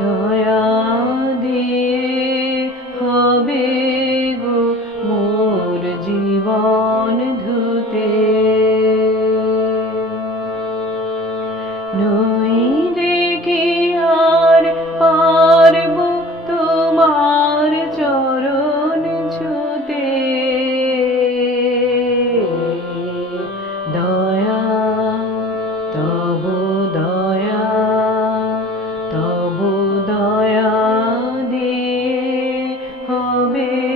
দয়া দিয়ে হবে গো জীবন ধুতে। আর চরণ ছুতে। দয়া তবু হবে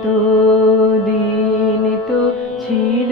এতদিন তো ছিল